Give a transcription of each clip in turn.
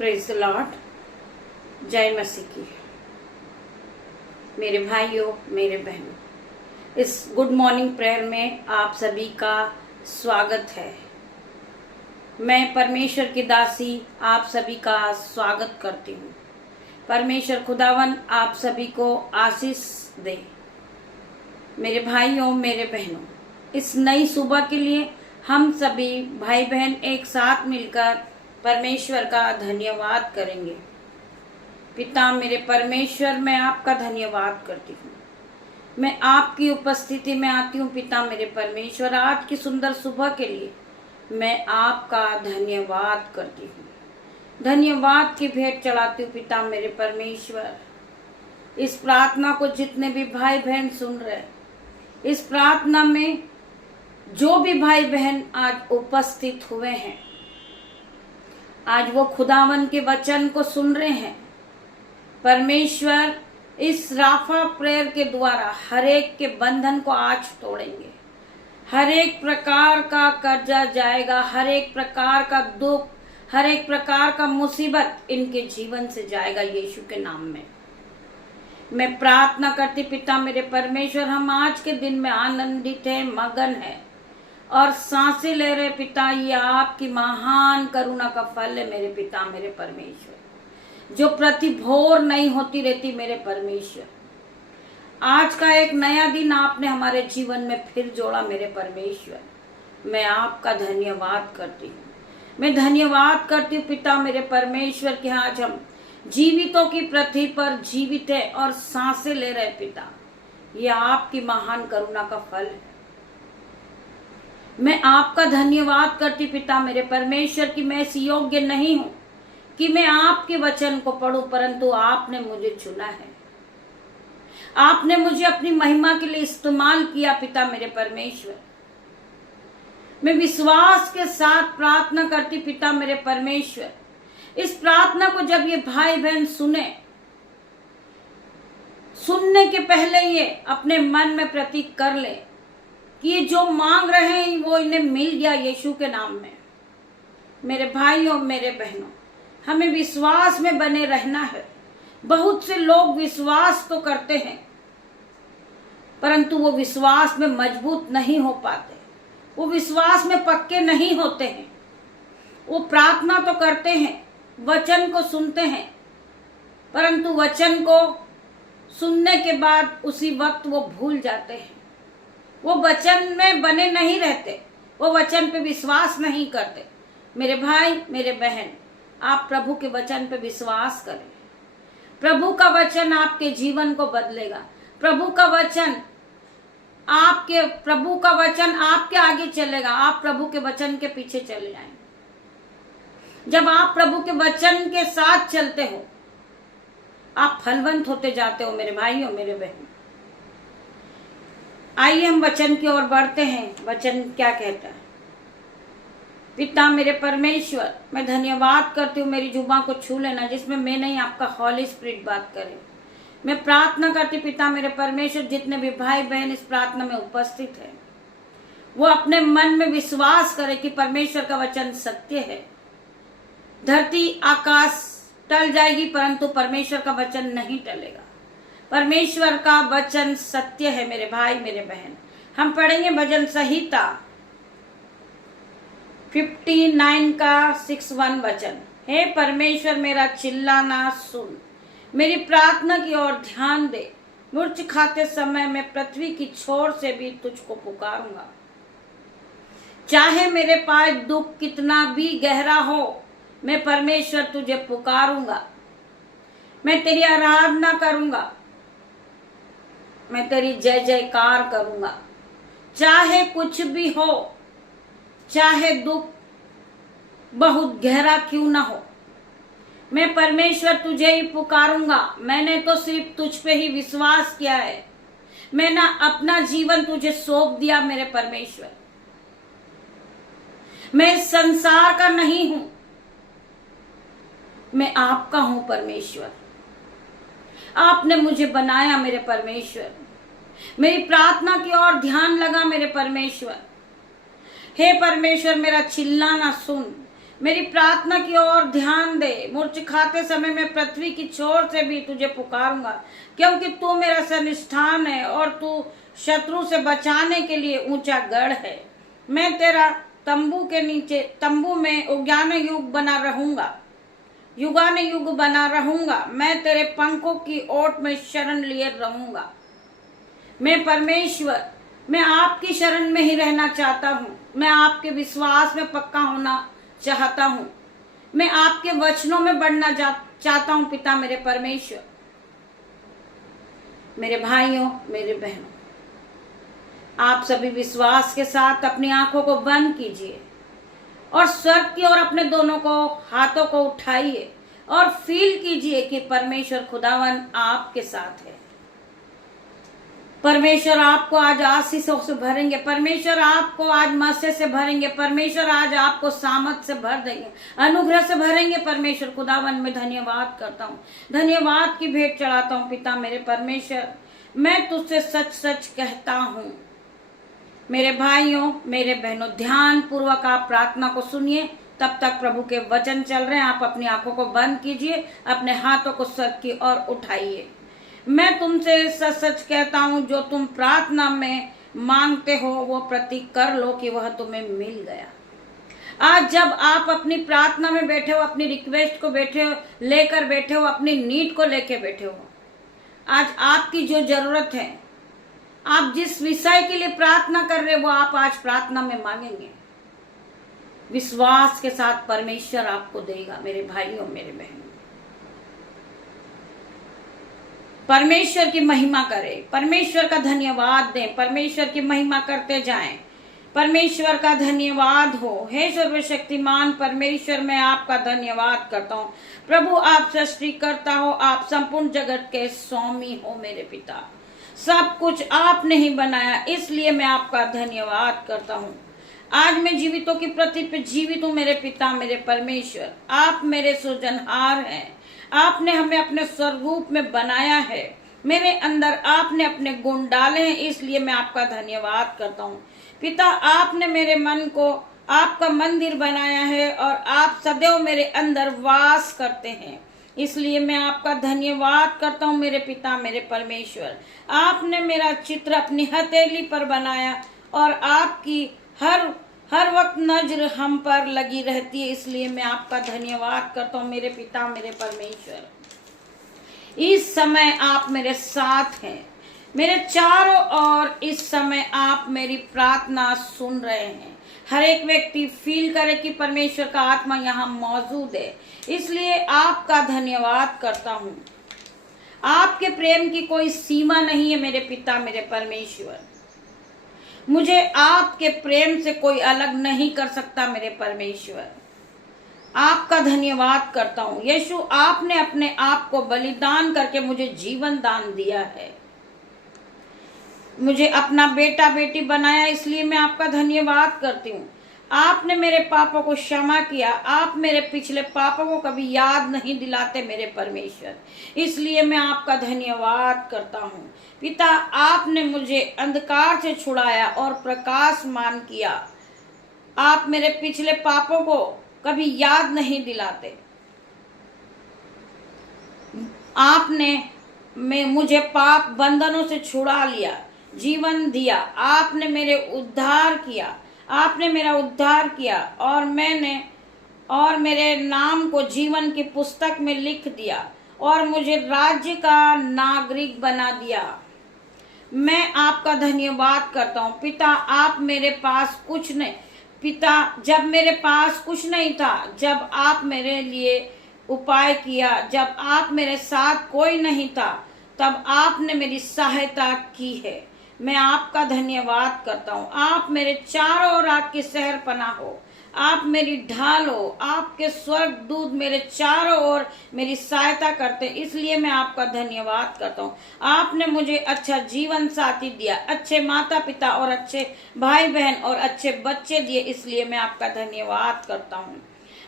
Praise the Lord. जय मसीह की। मेरे भाइयों, मेरे बहनों, इस गुड मॉर्निंग प्रेयर में आप सभी का स्वागत है। मैं परमेश्वर की दासी आप सभी का स्वागत करती हूँ। परमेश्वर खुदावन आप सभी को आशीष दे। मेरे भाइयों, मेरे बहनों, इस नई सुबह के लिए हम सभी भाई बहन एक साथ मिलकर परमेश्वर का धन्यवाद करेंगे। पिता मेरे परमेश्वर, मैं आपका धन्यवाद करती हूँ। मैं आपकी उपस्थिति में आती हूँ। पिता मेरे परमेश्वर, आज की सुंदर सुबह के लिए मैं आपका धन्यवाद करती हूँ। धन्यवाद की भेंट चढ़ाती हूँ। पिता मेरे परमेश्वर, इस प्रार्थना को जितने भी भाई बहन सुन रहे, इस प्रार्थना में जो भी भाई बहन आज उपस्थित हुए हैं, आज वो खुदावन के वचन को सुन रहे हैं। परमेश्वर इस राफा प्रेयर के द्वारा हर एक के बंधन को आज तोड़ेंगे। हर एक प्रकार का कर्जा जाएगा, हर एक प्रकार का दुख, हर एक प्रकार का मुसीबत इनके जीवन से जाएगा यीशु के नाम में। मैं प्रार्थना करती पिता मेरे परमेश्वर, हम आज के दिन में आनंदित है, मगन है और सांसें ले रहे। पिता, ये आपकी महान करुणा का फल है मेरे पिता मेरे परमेश्वर, जो प्रति भोर नहीं होती रहती मेरे परमेश्वर। आज का एक नया दिन आपने हमारे जीवन में फिर जोड़ा मेरे परमेश्वर। मैं आपका धन्यवाद करती हूँ। मैं धन्यवाद करती हूँ पिता मेरे परमेश्वर कि आज हम जीवितों की पृथ्वी पर जीवित है और सांसें ले रहे। पिता, ये आपकी महान करुणा का फल है। मैं आपका धन्यवाद करती पिता मेरे परमेश्वर कि मैं इस योग्य नहीं हूं कि मैं आपके वचन को पढूं, परंतु आपने मुझे चुना है। आपने मुझे अपनी महिमा के लिए इस्तेमाल किया। पिता मेरे परमेश्वर, मैं विश्वास के साथ प्रार्थना करती पिता मेरे परमेश्वर, इस प्रार्थना को जब ये भाई बहन सुनने के पहले ये अपने मन में प्रतीक कर ले कि ये जो मांग रहे हैं वो इन्हें मिल गया यीशु के नाम में। मेरे भाइयों, मेरे बहनों, हमें विश्वास में बने रहना है। बहुत से लोग विश्वास तो करते हैं, परंतु वो विश्वास में मजबूत नहीं हो पाते, वो विश्वास में पक्के नहीं होते हैं। वो प्रार्थना तो करते हैं, वचन को सुनते हैं, परंतु वचन को सुनने के बाद उसी वक्त वो भूल जाते हैं। वो वचन में बने नहीं रहते, वो वचन पे विश्वास नहीं करते। मेरे भाई, मेरे बहन, आप प्रभु के वचन पे विश्वास करें। प्रभु का वचन आपके जीवन को बदलेगा। प्रभु का वचन आपके आगे चलेगा। आप प्रभु के वचन के पीछे चले जाएं। जब आप प्रभु के वचन के साथ चलते हो, आप फलवंत होते जाते हो। मेरे भाइयों, मेरे बहन, आइए हम वचन की ओर बढ़ते हैं। वचन क्या कहता है? पिता मेरे परमेश्वर, मैं धन्यवाद करती हूँ, मेरी जुबान को छू लेना जिसमें मैं नहीं, आपका हॉली स्पिरिट बात करे। मैं प्रार्थना करती पिता मेरे परमेश्वर, जितने भी भाई बहन इस प्रार्थना में उपस्थित है, वो अपने मन में विश्वास करे कि परमेश्वर का वचन सत्य है। धरती आकाश टल जाएगी, परंतु परमेश्वर का वचन नहीं टलेगा। परमेश्वर का वचन सत्य है। मेरे भाई, मेरे बहन, हम पढ़ेंगे भजन संहिता 59 का 61 वचन। हे परमेश्वर, मेरा चिल्लाना सुन, मेरी प्रार्थना की ओर ध्यान दे। मूर्छ खाते समय मैं पृथ्वी की छोर से भी तुझको पुकारूंगा। चाहे मेरे पास दुख कितना भी गहरा हो, मैं परमेश्वर तुझे पुकारूंगा। मैं तेरी आराधना करूंगा, मैं तेरी जय जयकार करूंगा। चाहे कुछ भी हो, चाहे दुख बहुत गहरा क्यों ना हो, मैं परमेश्वर तुझे ही पुकारूंगा। मैंने तो सिर्फ तुझ पे ही विश्वास किया है। मैंने अपना जीवन तुझे सौंप दिया मेरे परमेश्वर। मैं इस संसार का नहीं हूं, मैं आपका हूं परमेश्वर। आपने मुझे बनाया मेरे परमेश्वर। मेरी प्रार्थना की ओर ध्यान लगा मेरे परमेश्वर। हे परमेश्वर, मेरा चिल्लाना सुन, मेरी प्रार्थना की ओर ध्यान दे। मूर्छिखाते समय मैं पृथ्वी की छोर से भी तुझे पुकारूंगा, क्योंकि तू मेरा संस्थान है और तू शत्रु से बचाने के लिए ऊंचा गढ़ है। मैं तेरा तंबू के नीचे, तंबू में उग्यान युग बना रहूंगा, युगान युग बना रहूंगा। मैं तेरे पंखों की ओट में शरण लिए रहूंगा। मैं परमेश्वर, मैं आपकी शरण में ही रहना चाहता हूँ। मैं आपके विश्वास में पक्का होना चाहता हूँ। मैं आपके वचनों में बढ़ना चाहता हूँ पिता मेरे परमेश्वर। मेरे भाइयों, मेरे बहनों, आप सभी विश्वास के साथ अपनी आंखों को बंद कीजिए और स्वर्ग की ओर अपने दोनों को हाथों को उठाइए और फील कीजिए कि परमेश्वर खुदावन आपके साथ है। परमेश्वर आपको आज आशीषों से भरेंगे। परमेश्वर आपको आज मसे से भरेंगे। परमेश्वर आज आपको सामर्थ से भर देंगे, अनुग्रह से भरेंगे। परमेश्वर खुदावन में धन्यवाद करता हूँ, धन्यवाद की भेंट चढ़ाता हूँ पिता मेरे परमेश्वर। मैं तुझसे सच सच कहता हूँ। मेरे भाइयों, मेरे बहनों, ध्यान पूर्वक आप प्रार्थना को सुनिए। तब तक प्रभु के वचन चल रहे हैं। आप अपनी आंखों को बंद कीजिए, अपने हाथों को स्वर्ग की ओर उठाइए। मैं तुमसे सच सच कहता हूँ, जो तुम प्रार्थना में मांगते हो वो प्रतीक कर लो कि वह तुम्हें मिल गया। आज जब आप अपनी प्रार्थना में बैठे हो, अपनी रिक्वेस्ट को लेकर बैठे हो, अपनी नीड को लेकर बैठे हो, आज आपकी जो जरूरत है, आप जिस विषय के लिए प्रार्थना कर रहे हो, वो आप आज प्रार्थना में मांगेंगे। विश्वास के साथ परमेश्वर आपको देगा। मेरे भाइयों, मेरे बहनों, परमेश्वर की महिमा करें, परमेश्वर का धन्यवाद दें, परमेश्वर की महिमा करते जाएं। परमेश्वर का धन्यवाद हो। हे सर्वशक्तिमान परमेश्वर, मैं आपका धन्यवाद करता हूँ। प्रभु आप सृष्टिकर्ता हो, आप संपूर्ण जगत के स्वामी हो। मेरे पिता, सब कुछ आपने ही बनाया, इसलिए मैं आपका धन्यवाद करता हूँ। आज मैं जीवितों की पृथ्वी पे जीवित हूँ। मेरे पिता, मेरे परमेश्वर, आप मेरे सृजनहार हैं। आपने हमें अपने स्वरूप में बनाया है। मेरे अंदर आपने अपने गुण डाले हैं, इसलिए मैं आपका धन्यवाद करता हूँ। पिता, आपने मेरे मन को आपका मंदिर बनाया है और आप सदैव मेरे अंदर वास करते हैं, इसलिए मैं आपका धन्यवाद करता हूँ। मेरे पिता, मेरे परमेश्वर, आपने मेरा चित्र अपनी हथेली पर बनाया और आपकी हर वक्त नजर हम पर लगी रहती है, इसलिए मैं आपका धन्यवाद करता हूँ। मेरे पिता, मेरे परमेश्वर, इस समय आप मेरे साथ हैं, मेरे चारों ओर इस समय आप मेरी प्रार्थना सुन रहे हैं। हर एक व्यक्ति फील करे कि परमेश्वर का आत्मा यहाँ मौजूद है, इसलिए आपका धन्यवाद करता हूँ। आपके प्रेम की कोई सीमा नहीं है। मेरे पिता, मेरे परमेश्वर, मुझे आपके प्रेम से कोई अलग नहीं कर सकता। मेरे परमेश्वर, आपका धन्यवाद करता हूँ। यीशु, आपने अपने आप को बलिदान करके मुझे जीवन दान दिया है, मुझे अपना बेटा बेटी बनाया, इसलिए मैं आपका धन्यवाद करती हूँ। आपने मेरे पापों को क्षमा किया, आप मेरे पिछले पापों को कभी याद नहीं दिलाते। मेरे परमेश्वर, इसलिए मैं आपका धन्यवाद करता हूँ। पिता, आपने मुझे अंधकार से छुड़ाया और प्रकाशमान किया। आप मेरे पिछले पापों को कभी याद नहीं दिलाते। आपने मुझे पाप बंधनों से छुड़ा लिया, जीवन दिया। आपने मेरे उद्धार किया, आपने मेरा उद्धार किया और मेरे नाम को जीवन की पुस्तक में लिख दिया और मुझे राज्य का नागरिक बना दिया। मैं आपका धन्यवाद करता हूँ। पिता, आप मेरे पास कुछ नहीं, पिता, जब मेरे पास कुछ नहीं था, जब आप मेरे लिए उपाय किया, जब आप मेरे साथ कोई नहीं था, तब आपने मेरी सहायता की है। मैं आपका धन्यवाद करता हूँ। आप मेरे चारों ओर आपकी शहर पनाह हो, आप मेरी ढाल हो, आपके स्वर्ग दूत मेरे चारों ओर मेरी सहायता करते, इसलिए मैं आपका धन्यवाद करता हूँ। आपने मुझे अच्छा जीवन साथी दिया, अच्छे माता पिता और अच्छे भाई बहन और अच्छे बच्चे दिए, इसलिए मैं आपका धन्यवाद करता हूँ।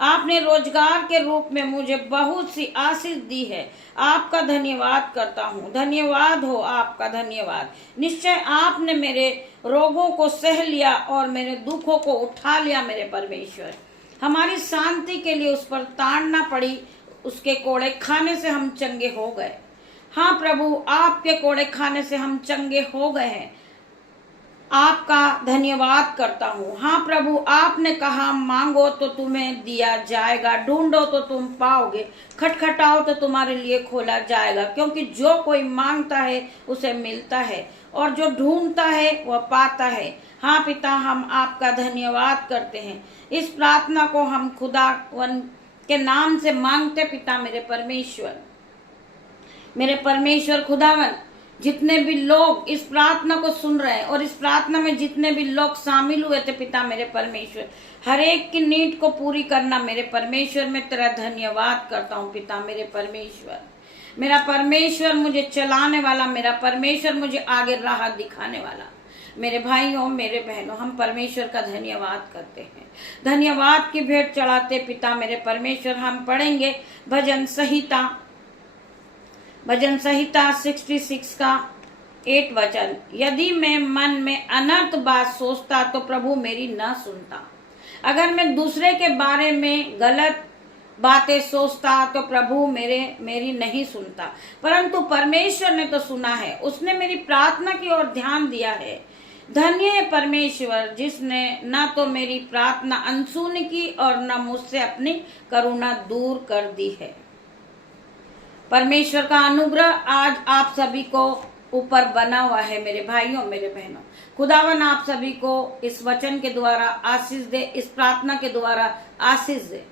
आपने रोजगार के रूप में मुझे बहुत सी आशीष दी है, आपका धन्यवाद करता हूँ। धन्यवाद हो आपका, धन्यवाद। निश्चय आपने मेरे रोगों को सह लिया और मेरे दुखों को उठा लिया। मेरे परमेश्वर, हमारी शांति के लिए उस पर ताड़ना पड़ी, उसके कोड़े खाने से हम चंगे हो गए। हाँ प्रभु, आपके कोड़े खाने से हम चंगे हो गए हैं, आपका धन्यवाद करता हूँ। हाँ प्रभु, आपने कहा मांगो तो तुम्हें दिया जाएगा, ढूंढो तो तुम पाओगे, खटखटाओ तो तुम्हारे लिए खोला जाएगा, क्योंकि जो कोई मांगता है उसे मिलता है और जो ढूंढता है वह पाता है। हाँ पिता, हम आपका धन्यवाद करते हैं। इस प्रार्थना को हम खुदावन के नाम से मांगते पिता मेरे परमेश्वर खुदावन, जितने भी लोग इस प्रार्थना को सुन रहे हैं और इस प्रार्थना में जितने भी लोग शामिल हुए थे पिता मेरे परमेश्वर, हर एक की नीड को पूरी करना मेरे परमेश्वर, मैं तेरा धन्यवाद करता हूँ पिता मेरे परमेश्वर। मेरा परमेश्वर मुझे चलाने वाला, मेरा परमेश्वर मुझे आगे राह दिखाने वाला, मेरे भाइयों मेरे बहनों, हम परमेश्वर का धन्यवाद करते हैं। धन्यवाद की भेंट चढ़ाते पिता मेरे परमेश्वर। हम पढ़ेंगे भजन संहिता 66 का 8 वचन। यदि मैं मन में अनर्थ बात सोचता तो प्रभु मेरी न सुनता। अगर मैं दूसरे के बारे में गलत बातें सोचता तो प्रभु मेरी नहीं सुनता, परंतु परमेश्वर ने तो सुना है, उसने मेरी प्रार्थना की ओर ध्यान दिया है। धन्य है परमेश्वर, जिसने न तो मेरी प्रार्थना अनसुनी की और न मुझसे अपनी करुणा दूर कर दी है। परमेश्वर का अनुग्रह आज आप सभी को ऊपर बना हुआ है मेरे भाइयों मेरे बहनों। खुदावन आप सभी को इस वचन के द्वारा आशीष दे, इस प्रार्थना के द्वारा आशीष दे।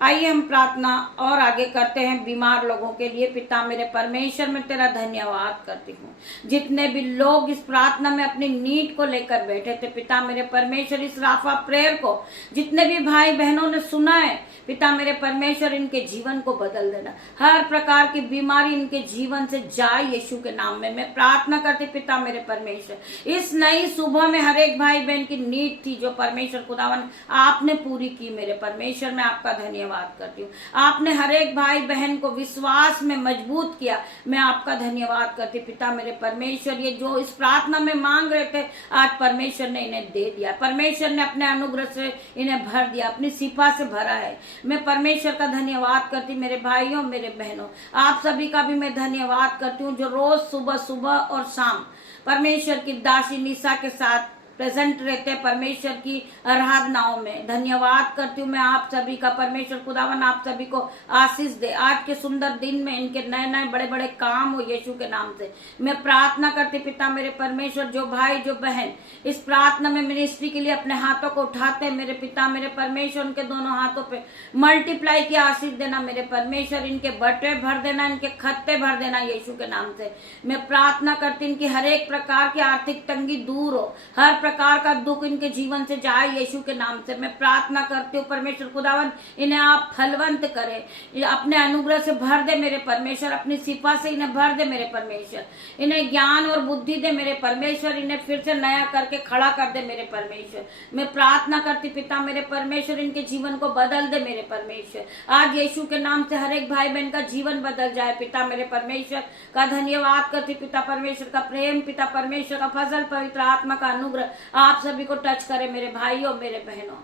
आइए हम प्रार्थना और आगे करते हैं बीमार लोगों के लिए। पिता मेरे परमेश्वर, मैं तेरा धन्यवाद करती हूँ। जितने भी लोग इस प्रार्थना में अपनी नीड को लेकर बैठे थे पिता मेरे परमेश्वर, इस राफा प्रेयर को जितने भी भाई बहनों ने सुना है पिता मेरे परमेश्वर, इनके जीवन को बदल देना। हर प्रकार की बीमारी इनके जीवन से जाए यीशु के नाम में मैं प्रार्थना करती पिता मेरे परमेश्वर। इस नई सुबह में हर एक भाई बहन की नीड थी जो परमेश्वर खुदावन आपने पूरी की मेरे परमेश्वर, मैं आपका धन्यवाद करती हूँ। आपने हर एक भाई बहन को विश्वास में मजबूत किया, मैं आपका धन्यवाद करती पिता मेरे परमेश्वर। ये जो इस प्रार्थना में मांग रहे थे आज परमेश्वर ने इन्हें दे दिया, परमेश्वर ने अपने अनुग्रह से इन्हें भर दिया, अपनी सिफा से भरा है। मैं परमेश्वर का धन्यवाद करती मेरे भाइयों मेरे बहनों, आप सभी का भी मैं धन्यवाद करती हूँ जो रोज सुबह और शाम परमेश्वर की दासी निशा के साथ प्रेजेंट रहते हैं परमेश्वर की आराधनाओं में। धन्यवाद करती हूँ मैं आप सभी का। परमेश्वर खुदावन आप सभी को आशीष दे। आज के सुंदर दिन में इनके नए नए बड़े बड़े काम हो यीशु के नाम से मैं प्रार्थना करती पिता मेरे परमेश्वर। जो भाई जो बहन इस प्रार्थना में मिनिस्ट्री के लिए अपने हाथों को उठाते हैं मेरे पिता मेरे परमेश्वर, उनके दोनों हाथों पे मल्टीप्लाई की आशीष देना मेरे परमेश्वर। इनके बटवे भर देना, इनके खत्ते भर देना यीशु के नाम से मैं प्रार्थना करती। इनकी हर एक प्रकार की आर्थिक तंगी दूर हो, हर प्रकार का दुख इनके जीवन से जाए यीशु के नाम से मैं प्रार्थना करती हूँ। परमेश्वर खुदावन इन्हें आप फलवंत करें, अपने अनुग्रह से भर दे मेरे परमेश्वर, अपनी सिफा से इन्हें भर दे मेरे परमेश्वर। इन्हें ज्ञान और बुद्धि दे मेरे परमेश्वर, इन्हें फिर से नया करके खड़ा कर दे मेरे परमेश्वर। मैं प्रार्थना करती पिता मेरे परमेश्वर, इनके जीवन को बदल दे मेरे परमेश्वर। आज यीशु के नाम से हर एक भाई बहन का जीवन बदल जाए पिता मेरे परमेश्वर का धन्यवाद करती पिता परमेश्वर का प्रेम, पिता परमेश्वर का फजल, पवित्र आत्मा का अनुग्रह आप सभी को टच करे मेरे भाइयों मेरे बहनों।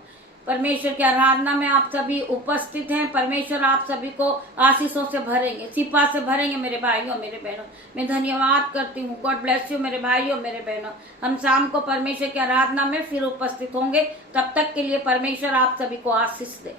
परमेश्वर की आराधना में आप सभी उपस्थित हैं, परमेश्वर आप सभी को आशीषों से भरेंगे, सिफा से भरेंगे मेरे भाइयों मेरे बहनों। मैं धन्यवाद करती हूँ। गॉड ब्लेस यू मेरे भाइयों मेरे बहनों। हम शाम को परमेश्वर की आराधना में फिर उपस्थित होंगे, तब तक के लिए परमेश्वर आप सभी को आशीष दे।